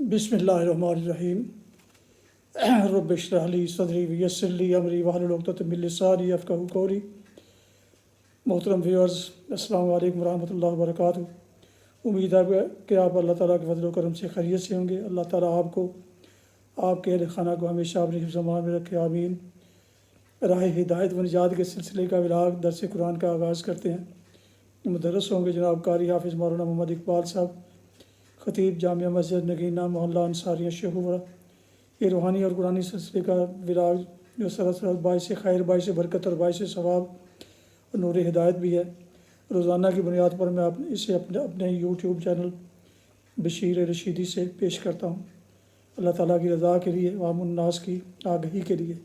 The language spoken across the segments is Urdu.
بسم اللہ الرحمن الرحیم رب اشرح لی صدری ویسر لی امری واحلل عقدۃ من لسانی یفقہوا قولی۔ محترم ویورز، السلام علیکم ورحمۃ اللہ وبرکاتہ۔ امید ہے کہ آپ اللہ تعالیٰ کے فضل و کرم سے خیریت سے ہوں گے۔ اللہ تعالیٰ آپ کو، آپ کے اہل خانہ کو ہمیشہ اپنے حفظ و امان میں رکھے، آمین۔ راہ ہدایت و نجات کے سلسلے کا ولاغ درس قرآن کا آغاز کرتے ہیں۔ مدرس ہوں گے جناب قاری حافظ مولانا محمد اقبال صاحب، خطیب جامعہ مسجد نگینہ محلہ انصاریہ شیخوپورہ۔ یہ روحانی اور قرآنی سلسلے کا ولاغ جو سراسر باعث خیر، باعث برکت اور باعث ثواب اور نور ہدایت بھی ہے۔ روزانہ کی بنیاد پر میں اسے اپنے یوٹیوب چینل بشیر رشیدی سے پیش کرتا ہوں، اللہ تعالیٰ کی رضا کے لیے، عوام الناس کی آگہی کے لیے۔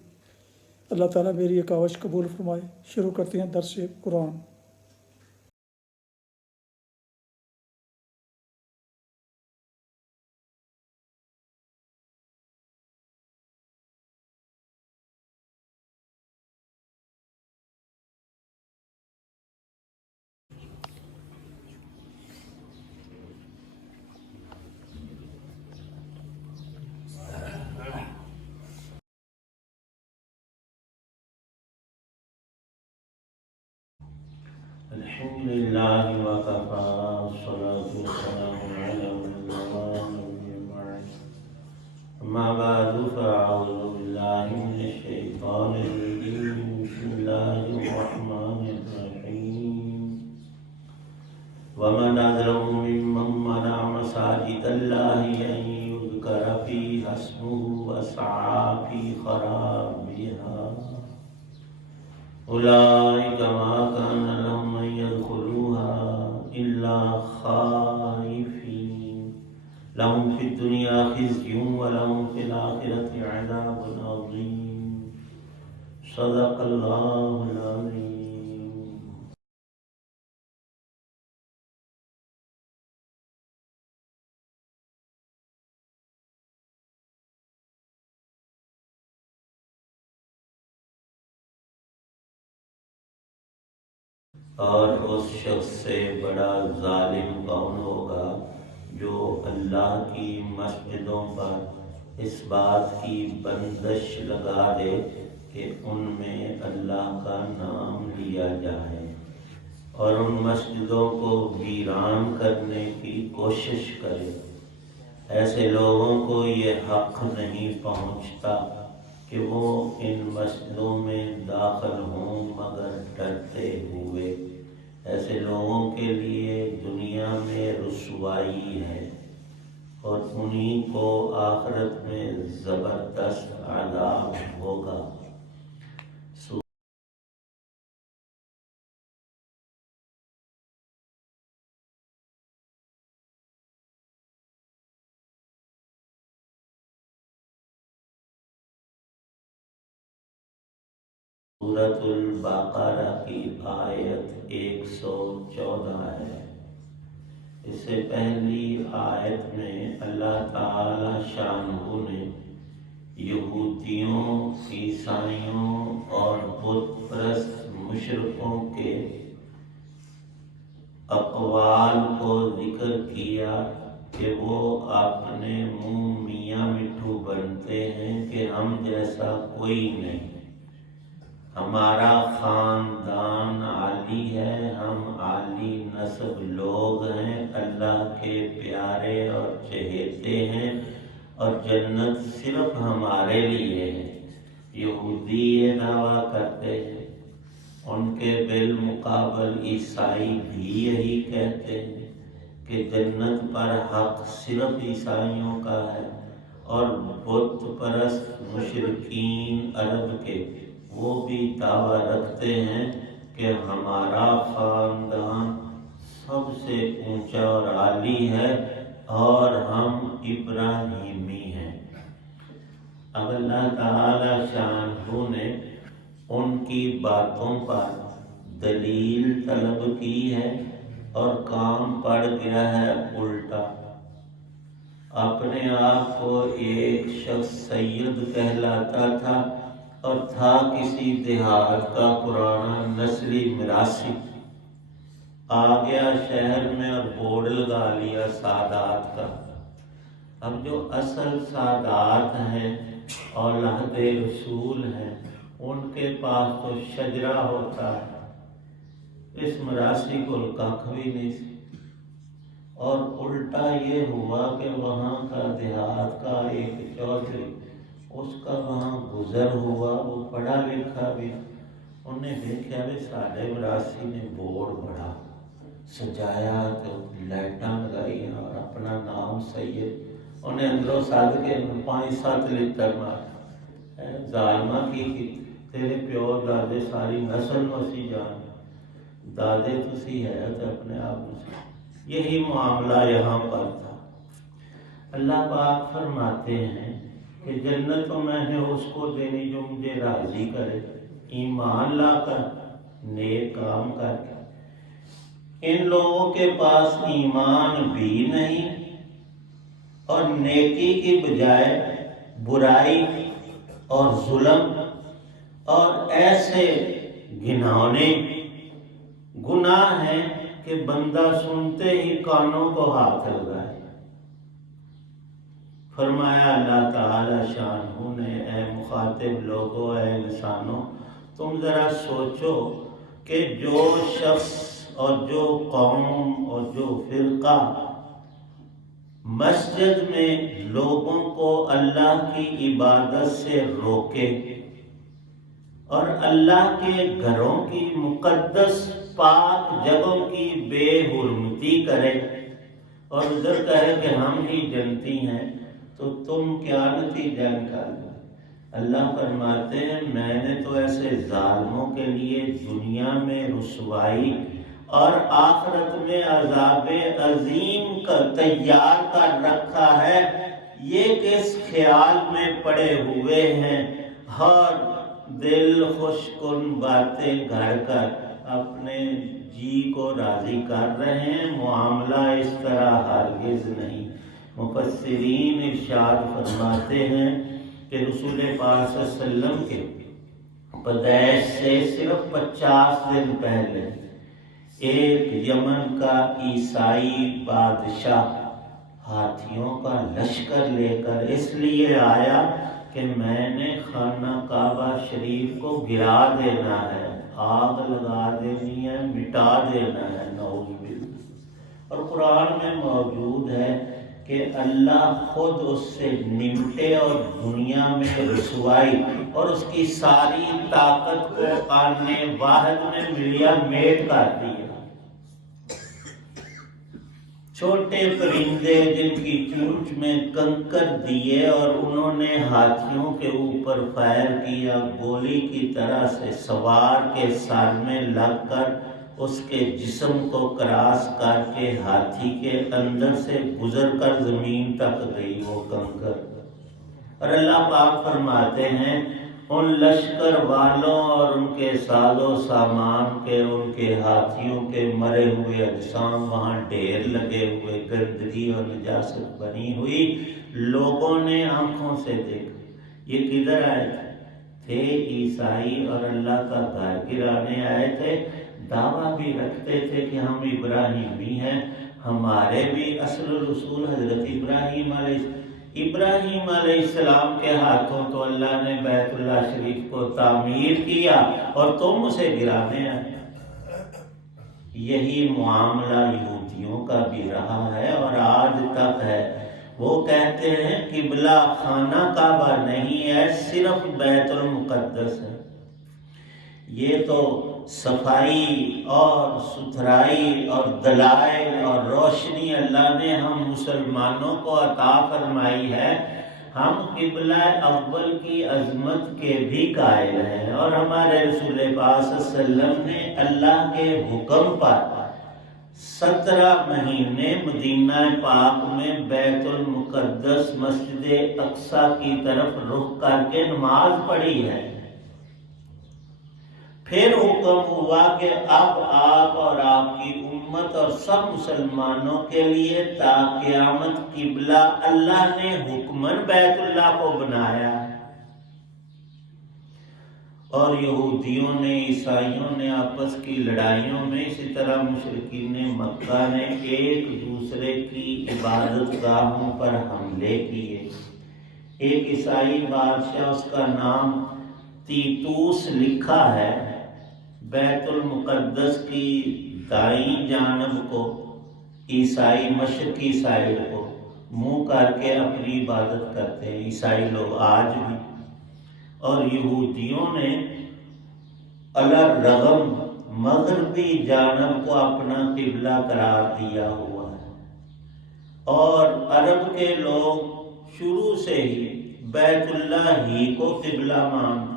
اللہ تعالیٰ میری یہ کاوش قبول فرمائے۔ شروع کرتے ہیں درس قرآن۔ الحمد لله وكفى والصلاة والسلام على من لا نبي بعد أما بعد فأعوذ بالله من الشيطان الرجيم بسم الله الرحمن الرحيم ومن أظلم ممن منع مساجد الله أن يذكر فيها اسمه وسعى في خرابها أولئك ما كان لهم أن يدخلوها إلا خائفين لهم في الدنيا خزي ولهم في الآخرة عذاب عظيم صدق الله العظيم۔ اور اس شخص سے بڑا ظالم کون ہوگا جو اللہ کی مسجدوں پر اس بات کی بندش لگا دے کہ ان میں اللہ کا نام لیا جائے اور ان مسجدوں کو ویران کرنے کی کوشش کرے۔ ایسے لوگوں کو یہ حق نہیں پہنچتا کہ وہ ان مسجدوں میں داخل ہوں مگر ڈرتے ہوئے۔ ایسے لوگوں کے لیے دنیا میں رسوائی ہے اور انہی کو آخرت میں زبردست عذاب ہوگا۔ سورۃ البقرہ کی آیت 114 ہے۔ اس سے پہلی آیت میں اللہ تعالی شانہ نے یہودیوں، عیسائیوں اور بت پرست مشرکوں کے اقوال کو ذکر کیا کہ وہ اپنے منہ میاں مٹھو بنتے ہیں کہ ہم جیسا کوئی نہیں، ہمارا خاندان عالی ہے، ہم عالی نسب لوگ ہیں، اللہ کے پیارے اور چہیتے ہیں اور جنت صرف ہمارے لیے ہے۔ یہودی یہ دعویٰ کرتے ہیں، ان کے بالمقابل عیسائی بھی یہی کہتے ہیں کہ جنت پر حق صرف عیسائیوں کا ہے، اور بت پرست مشرکین عرب کے وہ بھی دعویٰ رکھتے ہیں کہ ہمارا خاندان سب سے اونچا اور عالی ہے اور ہم ابراہیمی ہیں۔ اب اللہ تعالی شانہ نے ان کی باتوں پر دلیل طلب کی ہے اور کام پڑ گیا ہے الٹا۔ اپنے آپ کو ایک شخص سید کہلاتا تھا اور تھا کسی دیہات کا پرانا نسلی میراثی، آ گیا شہر میں اور بورڈ لگا لیا سادات کا۔ اب جو اصل سادات ہیں اولاد رسول ہیں ان کے پاس تو شجرہ ہوتا ہے، اس مراسی کو کخ بھی نہیں سی، اور الٹا یہ ہوا کہ وہاں کا دیہات کا ایک چودھری، اس کا وہاں گزر ہوا، وہ پڑھا لکھا بھی، انہیں دیکھا بھی ساڑھے مراسی نے بورڈ بڑا سجایا تو لائٹاں لگائی اور اپنا نام سید، انہیں اندروں ساتھ کے 5-7 لیٹر مار ظالمہ کی تیرے پیو دادے ساری نسل نوسی جان دادے تسی ہے تو اپنے آپ میں، یہی معاملہ یہاں پر تھا۔ اللہ پاک فرماتے ہیں کہ جنت تو میں نے اس کو دینی جو مجھے راضی کرے، ایمان لا کر نیک کام کر کے۔ ان لوگوں کے پاس ایمان بھی نہیں اور نیکی کی بجائے برائی اور ظلم اور ایسے گھناؤنے گناہ ہیں کہ بندہ سنتے ہی کانوں کو ہاتھ لگائے۔ فرمایا اللہ تعالی شانہ نے، اے مخاطب لوگوں، اے انسانوں، تم ذرا سوچو کہ جو شخص اور جو قوم اور جو فرقہ مسجد میں لوگوں کو اللہ کی عبادت سے روکے اور اللہ کے گھروں کی مقدس پاک جگہوں کی بے حرمتی کرے اور ادھر کہے کہ ہم ہی جنتی ہیں، تو تم کیا نتیجہ نکالو؟ اللہ فرماتے ہیں میں نے تو ایسے ظالموں کے لیے دنیا میں رسوائی اور آخرت میں عذاب عظیم کا تیار کر رکھا ہے، یہ کس خیال میں پڑے ہوئے ہیں اور دل خوش کن باتیں گھڑ کر اپنے جی کو راضی کر رہے ہیں۔ معاملہ اس طرح ہرگز نہیں۔ مفسرین ارشاد فرماتے ہیں کہ رسول پاک صلی اللہ علیہ وسلم کے پیدائش سے صرف 50 دن پہلے ایک یمن کا عیسائی بادشاہ ہاتھیوں کا لشکر لے کر اس لیے آیا کہ میں نے خانہ کعبہ شریف کو گرا دینا ہے، آگ لگا دینی ہے، مٹا دینا ہے، نعوذ باللہ۔ اور قرآن میں موجود ہے کہ اللہ خود اس سے نمٹے اور دنیا میں رسوائی اور اس کی ساری طاقت کو آنے واحد میں ملیا میٹ کر دیا۔ چھوٹے پرندے جن کی چونچ میں کنکر دیے اور انہوں نے ہاتھیوں کے اوپر فائر کیا، گولی کی طرح سے سوار کے سر میں لگ کر اس کے جسم کو کراس کر کے ہاتھی کے اندر سے گزر کر زمین تک گئی وہ کنکر۔ اور اللہ پاک فرماتے ہیں ان لشکر والوں اور ان کے ساز و سامان کے، ان کے ہاتھیوں کے مرے ہوئے اجسام وہاں ڈھیر لگے ہوئے، گندگی اور نجاست بنی ہوئی، لوگوں نے آنکھوں سے دیکھا۔ یہ کدھر آئے تھے؟ عیسائی اور اللہ کا گھر گرانے آئے تھے۔ دعویٰ بھی رکھتے تھے کہ ہم ابراہیمی ہیں، ہمارے بھی اصل رسول حضرت ابراہیم علیہ السلام کے ہاتھوں تو اللہ نے بیت اللہ شریف کو تعمیر کیا اور تم اسے گرانے آئے۔ یہی معاملہ یہودیوں کا بھی رہا ہے اور آج تک ہے۔ وہ کہتے ہیں قبلہ خانہ کعبہ نہیں ہے، صرف بیت المقدس ہے۔ یہ تو صفائی اور ستھرائی اور دلائل اور روشنی اللہ نے ہم مسلمانوں کو عطا فرمائی ہے۔ ہم قبلہ اول کی عظمت کے بھی قائل ہیں اور ہمارے رسول پاک صلی اللہ علیہ وسلم نے اللہ کے حکم پر 17 مہینے مدینہ پاک میں بیت المقدس مسجد اقصی کی طرف رخ کر کے نماز پڑھی ہے۔ پھر حکم ہوا کہ اب آپ اور آپ کی امت اور سب مسلمانوں کے لیے تا قیامت قبلہ اللہ نے حکمن بیت اللہ کو بنایا ہے۔ اور یہودیوں نے عیسائیوں نے آپس کی لڑائیوں میں، اسی طرح مشرکین مکہ نے ایک دوسرے کی عبادت گاہوں پر حملے کیے۔ ایک عیسائی بادشاہ، اس کا نام تیتوس لکھا ہے، بیت المقدس کی دائیں جانب کو، عیسائی مشرقی سائڈ کو منہ کر کے اپنی عبادت کرتے ہیں، عیسائی لوگ آج بھی۔ اور یہودیوں نے الرغم مغربی جانب کو اپنا قبلہ قرار دیا ہوا ہے، اور عرب کے لوگ شروع سے ہی بیت اللہ ہی کو قبلہ مانتے،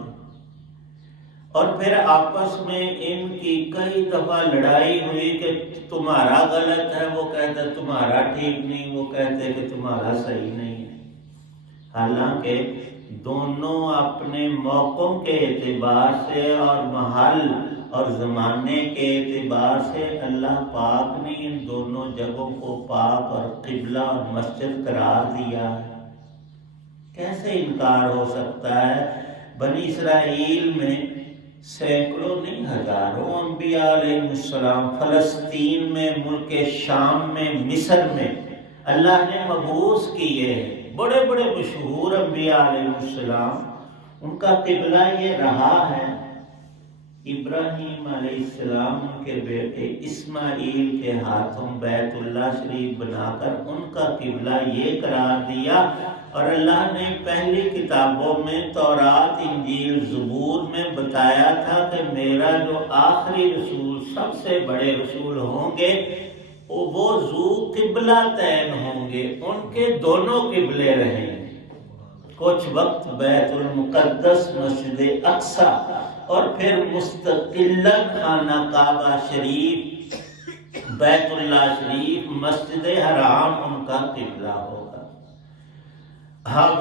اور پھر آپس میں ان کی کئی دفعہ لڑائی ہوئی کہ تمہارا غلط ہے، وہ کہتے تمہارا ٹھیک نہیں، وہ کہتے کہ تمہارا صحیح نہیں ہے۔ حالانکہ دونوں اپنے موقعوں کے اعتبار سے اور محل اور زمانے کے اعتبار سے اللہ پاک نے ان دونوں جگہوں کو پاک اور قبلہ اور مسجد قرار دیا ہے۔ کیسے انکار ہو سکتا ہے؟ بنی اسرائیل میں سینکڑوں نہیں ہزاروں انبیاء علیہ السلام فلسطین میں، ملک شام میں، مصر میں اللہ نے مبعوث کیے ہیں، بڑے بڑے مشہور انبیاء علیہ السلام، ان کا قبلہ یہ رہا ہے۔ ابراہیم علیہ السلام کے بیٹے اسماعیل کے ہاتھوں بیت اللہ شریف بنا کر ان کا قبلہ یہ قرار دیا، اور اللہ نے پہلی کتابوں میں تورات، انجیل، زبور میں بتایا تھا کہ میرا جو آخری رسول، سب سے بڑے رسول ہوں گے وہ ذو قبلہ تین ہوں گے، ان کے دونوں قبلے رہیں گے۔ کچھ وقت بیت المقدس، مسجد اقصی، اور پھر مستقلاً خانہ کعبہ شریف، بیت اللہ شریف، مسجد حرام ان کا قبلہ ہوگا۔ اب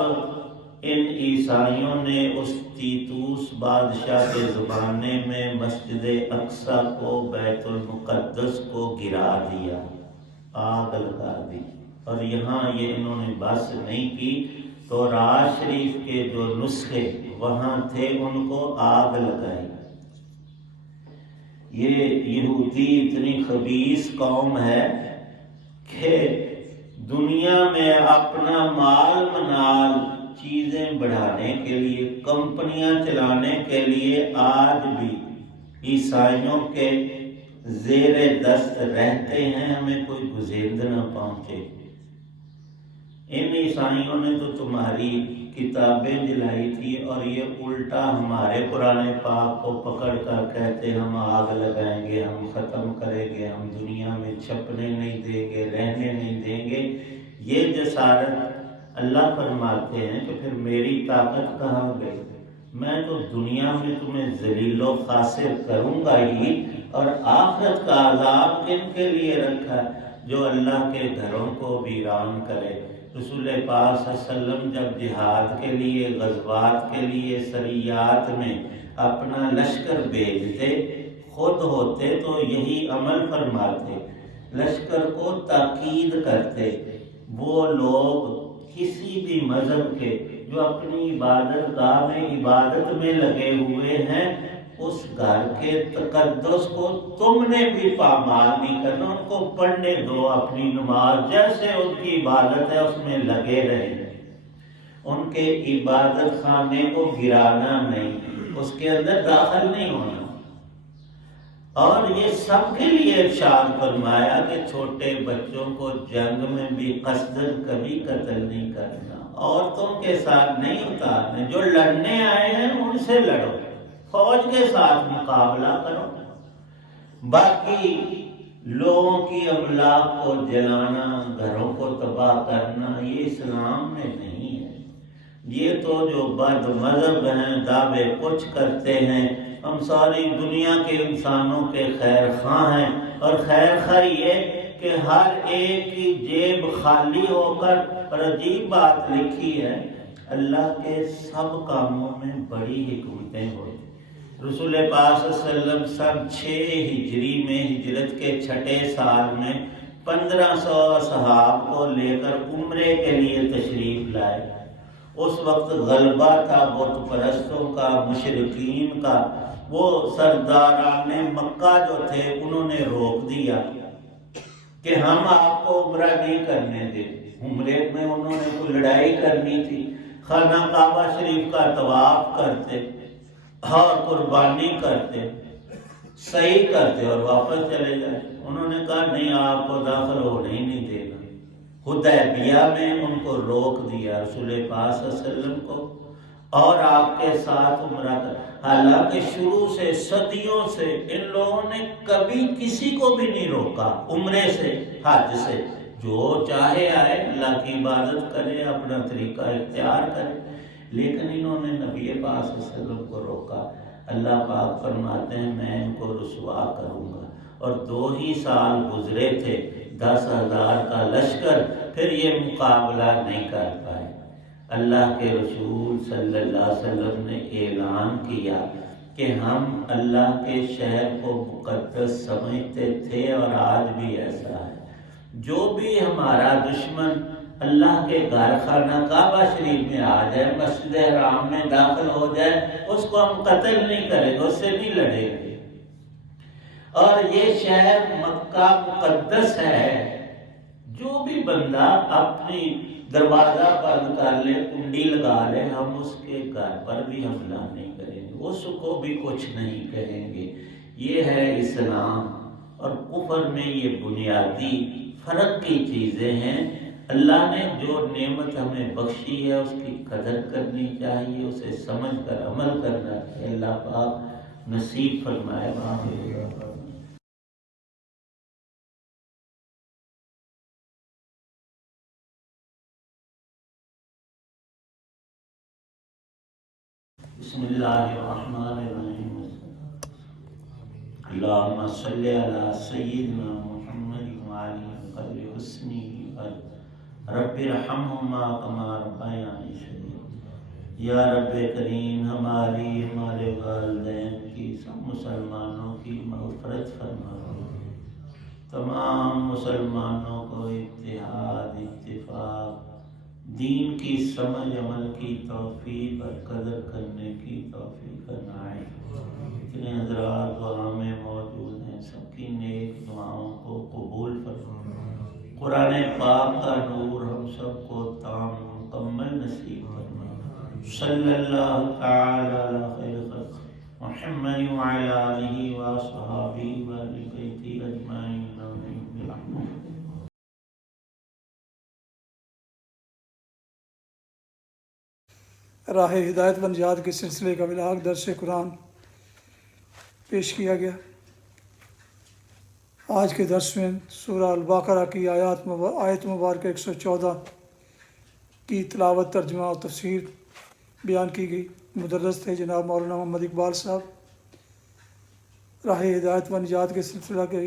ان عیسائیوں نے اس تیتوس بادشاہ کے زمانے میں مسجد اقصی کو، بیت المقدس کو گرا دیا، آگ لگا دی، اور یہاں یہ انہوں نے بس نہیں کی، تو راز شریف کے جو نسخے وہاں تھے ان کو آگ لگائی۔ یہ یہودی اتنی خبیث قوم ہے کہ دنیا میں اپنا مال منال، چیزیں بڑھانے کے لیے، کمپنیاں چلانے کے لیے آج بھی عیسائیوں کے زیر دست رہتے ہیں، ہمیں کوئی گزند نہ پہنچے۔ ان عیسائیوں نے تو تمہاری کتابیں جلائی تھی، اور یہ الٹا ہمارے قرآن پاک کو پکڑ کر کہتے ہم آگ لگائیں گے، ہم ختم کریں گے، ہم دنیا میں چھپنے نہیں دیں گے، رہنے نہیں دیں گے۔ یہ جسارت اللہ فرماتے ہیں کہ پھر میری طاقت کہاں گئی؟ میں تو دنیا میں تمہیں ذلیل و خاسر کروں گا ہی، اور آخرت کا عذاب کن کے لیے رکھا؟ جو اللہ کے گھروں کو ویران کرے۔ رسول پاک صلی اللہ علیہ وسلم جب جہاد کے لیے، غزوات کے لیے، سریات میں اپنا لشکر بھیجتے، خود ہوتے تو یہی عمل فرماتے، لشکر کو تاکید کرتے۔ وہ لوگ کسی بھی مذہب کے جو اپنی عبادت گاہ میں عبادت میں لگے ہوئے ہیں، اس گھر کے تقدس کو تم نے بھی پامال نہیں کرنا، ان کو پڑھنے دو اپنی نماز، جیسے ان کی عبادت ہے اس میں لگے رہیں، ان کے عبادت خانے کو گرانا نہیں، اس کے اندر داخل نہیں ہونا۔ اور یہ سب کے لیے ارشاد فرمایا کہ چھوٹے بچوں کو جنگ میں بھی قصدن کبھی قتل نہیں کرنا، عورتوں کے ساتھ نہیں اتارنے، جو لڑنے آئے ہیں ان سے لڑو، فوج کے ساتھ مقابلہ کرو۔ باقی لوگوں کی املاک کو جلانا، گھروں کو تباہ کرنا، یہ اسلام میں نہیں ہے۔ یہ تو جو بد مذہب ہیں، دعوے کچھ کرتے ہیں، ہم ساری دنیا کے انسانوں کے خیر خواہ ہیں، اور خیر خواہ یہ کہ ہر ایک کی جیب خالی ہو کر، اور عجیب بات لکھی ہے، اللہ کے سب کاموں میں بڑی حکمتیں ہوئی۔ رسول پاک صلی اللہ علیہ وسلم سن 6 ہجری میں، ہجرت کے 6 سال میں 1500 اصحاب کو لے کر عمرے کے لیے تشریف لائے۔ اس وقت غلبہ تھا بت پرستوں کا، مشرکین کا۔ وہ سرداران مکہ جو تھے انہوں نے روک دیا کہ ہم آپ کو عمرہ نہیں کرنے دیں۔ عمرے میں انہوں نے کوئی لڑائی کرنی تھی، خانہ کعبہ شریف کا طواف کرتے اور قربانی کرتے، صحیح کرتے اور واپس چلے جائے۔ انہوں نے کہا نہیں، آپ کو داخل ہونے ہی نہیں دینا۔ حدیبیہ میں ان کو روک دیا رسول پاک صلی اللہ علیہ وسلم کو، اور آپ کے ساتھ عمرہ کر۔ حالانکہ شروع سے صدیوں سے ان لوگوں نے کبھی کسی کو بھی نہیں روکا عمرے سے، حج سے۔ جو چاہے آئے، اللہ کی عبادت کرے، اپنا طریقہ اختیار کرے، لیکن انہوں نے نبی پاک صلی اللہ علیہ وسلم کو روکا۔ اللہ پاک فرماتے ہیں میں ان کو رسوا کروں گا۔ اور 2 ہی سال گزرے تھے، 10,000 کا لشکر، پھر یہ مقابلہ نہیں کر پائے۔ اللہ کے رسول صلی اللہ علیہ وسلم نے اعلان کیا کہ ہم اللہ کے شہر کو مقدس سمجھتے تھے اور آج بھی ایسا ہے۔ جو بھی ہمارا دشمن اللہ کے گھر خانہ کعبہ شریف میں آ جائے، مسجد حرام میں داخل ہو جائے، اس کو ہم قتل نہیں کریں گے، اس سے نہیں لڑیں گے۔ اور یہ شہر مکہ مقدس ہے۔ جو بھی بندہ اپنی دروازہ بند کر لے، کنڈی لگا لے، ہم اس کے گھر پر بھی حملہ نہیں کریں گے، اس کو بھی کچھ نہیں کہیں گے۔ یہ ہے اسلام اور کفر میں یہ بنیادی فرق کی چیزیں ہیں۔ اللہ نے جو نعمت ہمیں بخشی ہے اس کی قدر کرنی چاہیے، اسے سمجھ کر عمل کرنا چاہیے۔ اللہ پاک نصیب فرمائے۔ بسم اللہ الرحمن الرحیم۔ اللہم صلی علی سیدنا محمد وعلی حسنی رب ارحمہما کما ربیانی صغیرا۔ یا رب کریم ہمارے والدین کی، سب مسلمانوں کی مغفرت فرما۔ تمام مسلمانوں کو اتحاد، اتفاق، دین کی سمجھ، عمل کی توفیق اور قدر کرنے کی توفیق عنایت۔ اتنے حضرات دعا میں موجود ہیں، سب کی نیک دعاؤں کو قبول فرما۔ قرآن پاک کا نور ہم سب کو تام مکمل نصیب فرما۔ صلی اللہ تعالی علی خیر خلق محمد وعلی آلہ واصحابہ وآل بیتہ اجمعین۔ راہ ہدایت و نجات کے سلسلے کا ولاغ درس قرآن پیش کیا گیا۔ آج کے درس میں سورہ البقرہ کی آیت مبارکہ 114 کی تلاوت، ترجمہ اور تفسیر بیان کی گئی۔ مدرس تھے جناب مولانا محمد اقبال صاحب۔ راہ ہدایت و نجات کے سلسلہ کے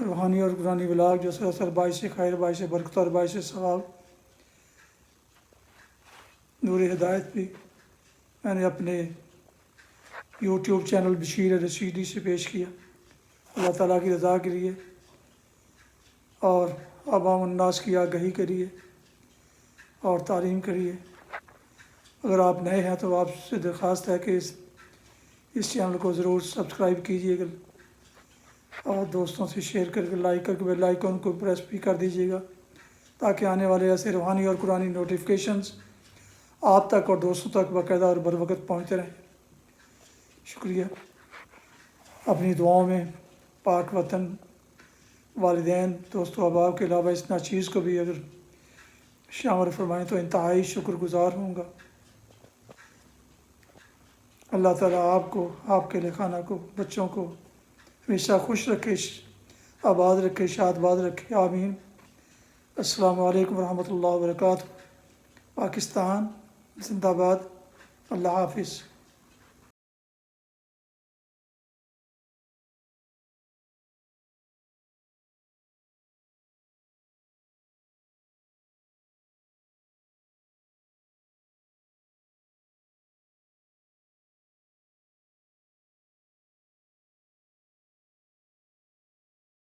روحانی اور قرآنی ولاغ جو سراسر باعث خیر، باعث برکت اور باعث ثواب، نور ہدایت بھی میں نے اپنے یوٹیوب چینل بشیر رشیدی سے پیش کیا، اللہ تعالیٰ کی رضا کے لیے اور عوام الناس کی آگہی کے لیے اور تعلیم کے لیے۔ اگر آپ نئے ہیں تو آپ سے درخواست ہے کہ اس چینل کو ضرور سبسکرائب کیجیے گا اور دوستوں سے شیئر کر کے لائک کر کے بیل آئیکن کو پریس بھی کر دیجیے گا، تاکہ آنے والے ایسے روحانی اور قرآنی نوٹیفیکیشنز آپ تک اور دوستوں تک باقاعدہ اور بر وقت پہنچتے رہیں۔ شکریہ۔ اپنی دعاؤں میں پاک وطن، والدین، دوست و احباب کے علاوہ اس ناچیز کو بھی اگر شامل فرمائیں تو انتہائی شکر گزار ہوں گا۔ اللہ تعالیٰ آپ کو، آپ کے لکھانہ کو، بچوں کو ہمیشہ خوش رکھے، آباد رکھے، شاد باد رکھے، آمین۔ السلام علیکم ورحمۃ اللہ وبرکاتہ۔ پاکستان زندہ باد۔ اللہ حافظ۔